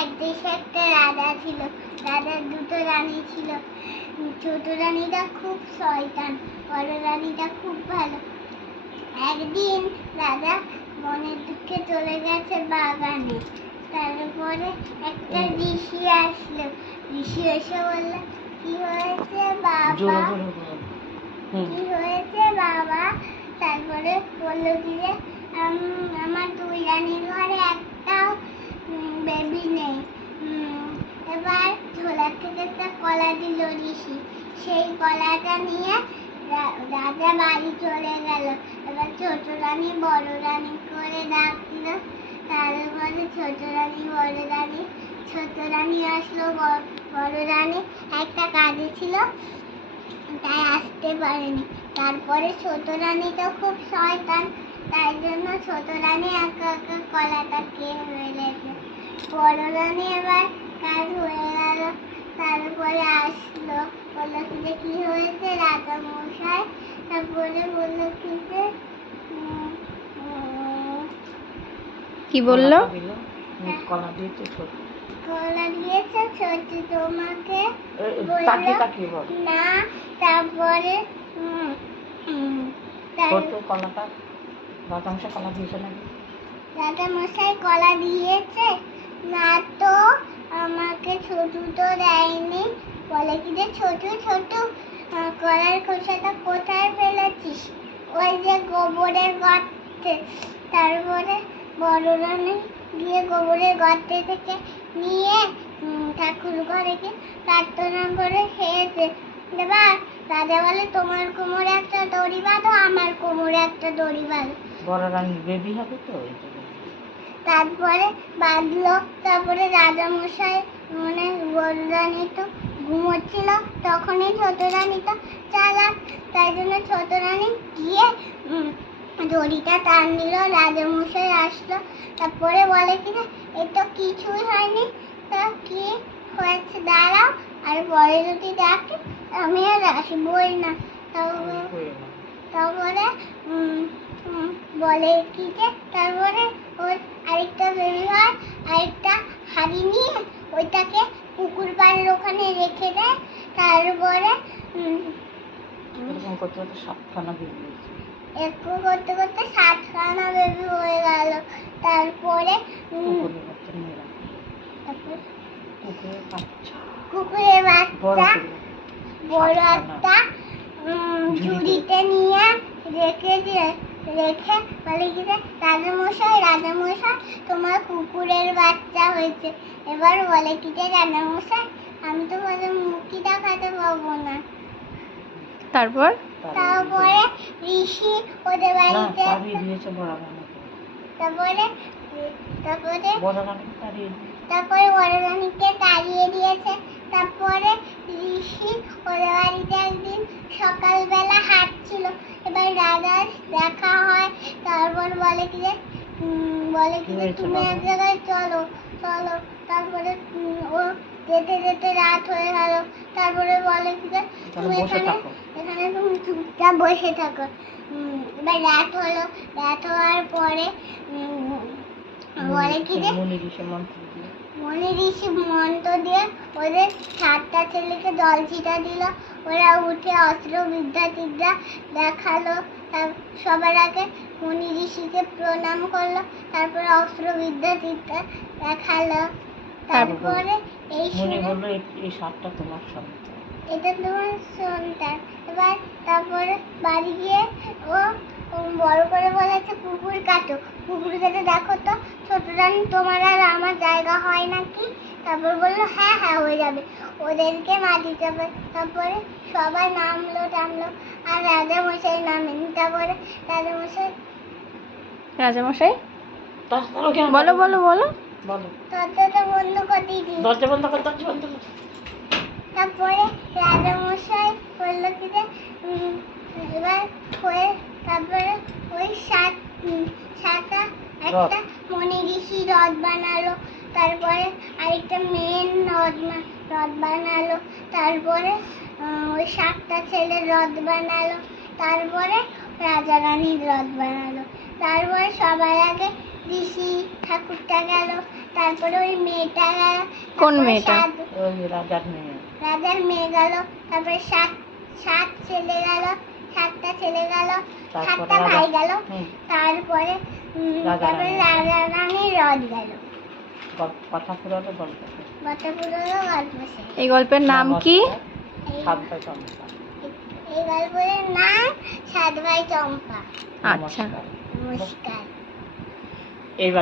এক দেশে একটা রাজা ছিল। রাজার দুটো রানী ছিল। ছোট রানীটা খুব শয়তান বড় রানীটা খুব ভালো। একদিন রাজা দুঃখে চলে গেছে বাগানে। তারপরে একটা ঋষি আসলো। ঋষি এসে বলল কি হয়েছে বাবা? কি হয়েছে বাবা? তারপরে বলল কি যে আমার দুই রানীর ঘরে একটাও বেবি নেই উম, এবার ঝোলা থেকে একটা কলা দিল ঋষি সেই কলাটা নিয়ে রাজা বাড়ি চলে গেল। এবার ছোট রানী, বড় রানী করে ডাক দিল। তারপরে ছোট রানী, বড় রানী। ছোট রানী আসলো বড় রানী একটা কাজে ছিল, তাই আসতে পারেনি। তারপরে ছোট রানী তো খুব শয়তান, তাই জন্য ছোট রানী একা একা কলাটা খেয়ে ফেলেছে বড় রানী এবার হয়ে তারপরে আসলো। বলল কি যে কি হয়েছে? রাজা মশাই? তারপরে বলল কি যে কি বলল? কলা হুম, কলা দিয়েছে ছোট। কলা দিয়েছে ছোট তোমাকে? তাকিয়ে তাকিয়ে বল। না। তারপরে ছোট কলাটা বাতাংশে কলা দিয়েছে নাকি? দাদা মশাই কলা দিয়েছে? না তো আমাকে ছোট তো দেয়নি। বলে কি যে, ছোট ছোট কলার খোসাটা কোথায় ফেলেছিস? ওই যে গোবরের গর্তে। তারপরে বড় রানী গিয়ে গোবরের গর্তে থেকে নিয়ে ঠাকুর ঘরে গিয়ে প্রার্থনা করে খেয়েছে। এবার রাজা বলে, তোমার কোমরে একটা দড়ি বাঁধো, আমার কোমরে একটা দড়ি বাঁধো। বড় রানীর বেবি হবে তো। তারপরে বাঁধলো তারপরে রাজা মশাই মানে বড় রানী তো ঘুমোচ্ছিল তখনই ছোট রানী তো চালাক। তাই জন্য ছোট রানী গিয়ে দড়িটা টান দিল রাজা মশাই আসলো। তারপরে বলে কি না এ তো কিছুই হয়নি। তা কি হয়েছে? দাঁড়াও আর পরে যদি দেখে আমি আর আসবই না। তারপর বলে কি যে? তারপরে ওর আরেকটা বেবি হয় আরেকটা হাড়ি নিয়ে ওইটাকে পুকুর পাড়ের ওখানে রেখে দেয়। তারপরে এরকম করতে করতে সাতখানা বেবি হয়েছে একটু করতে করতে সাতখানা বেবি হয়ে গেল। তারপরে কুকুরের বাচ্চা কুকুরের বাচ্চা। বড়। একটা। ঝুড়িতে নিয়ে রেখে দিয়ে রেখে বলে কি যে রাজামশাই রাজামশাই তোমার কুকুরের বাচ্চা হয়েছে। এবার বলে কি যে রাজামশাই আমি তো বলে মুখই দেখাতে পারব না। তারপর? তারপরে ঋষি ওদের বাড়িতে তারপরে তারপরে বড় রানীকে তাড়িয়ে তারপরে বড় রানীকে তাড়িয়ে দিয়েছে। তারপরে ঋষি ওদের বাড়িতে একদিন সকালবেলা হাঁটছিল। এবার রাজার দেখা হয় তারপর বলে কি যে বলে কি যে তুমি এক জায়গায় চলো চলো। তারপরে ও যেতে যেতে রাত হয়ে গেল। তারপরে বলে কি যে তুমি এখানে এখানে তুমি চুপচাপ বসে থাকো। এবার রাত হলো। রাত হওয়ার পরে বলে কি যে মনি ঋষি মন্ত্র দিয়ে ওদের সাতটা ছেলেকে জল ছিটা দিল। ওরা উঠে অস্ত্র বিদ্যা টিদ্যা দেখাল। তার সবার আগে মনি ঋষিকে প্রণাম করল। তারপরে অস্ত্র বিদ্যা টিদ্যা দেখাল তারপরে এই মনি বলল "এই- এই তোমার সন্তান। এটা তোমার সন্তান। এবার তারপরে বাড়ি গিয়ে ও বড় করে বলেছে পুকুর কাটো। পুকুর কেটে দেখো তো ছোট রানী তোমার আর আমার জায়গা হয় নাকি তারপর বলল হ্যাঁ হ্যাঁ হয়ে যাবে। ওদেরকে মাটি চাপে তারপরে সবাই নামলো টামলো আর রাজা মশাই নামেন তারপরে রাজা মশাই রাজামশাই বলো বলো বলো। দরজাটা বন্ধ করে দিয়েছি। দরজা বন্ধ কর দরজা বন্ধ কর। তারপরে রাজামশাই বলল কি যে এবার হয়ে তারপরে ওই সাত সাতটা একটা রথ বানালো তারপরে আরেকটা মেন রথ রথ বানালো তারপরে ওই সাতটা ছেলের রথ বানালো তারপরে রাজা রানীর রথ বানালো। তারপরে সবার আগে ঋষি ঠাকুরটা গেল তারপরে ওই মেয়েটা গেল কোন মেয়েটা? ওই রাজার মেয়ে। রাজার মেয়ে গেল তারপরে সাত সাত ছেলে গেল সাতটা ছেলে গেল সাতটা ভাই গেল তারপরে এই গল্পের নাম কি? এই গল্পের নাম সাত ভাই চম্পা। আচ্ছা। নমস্কার।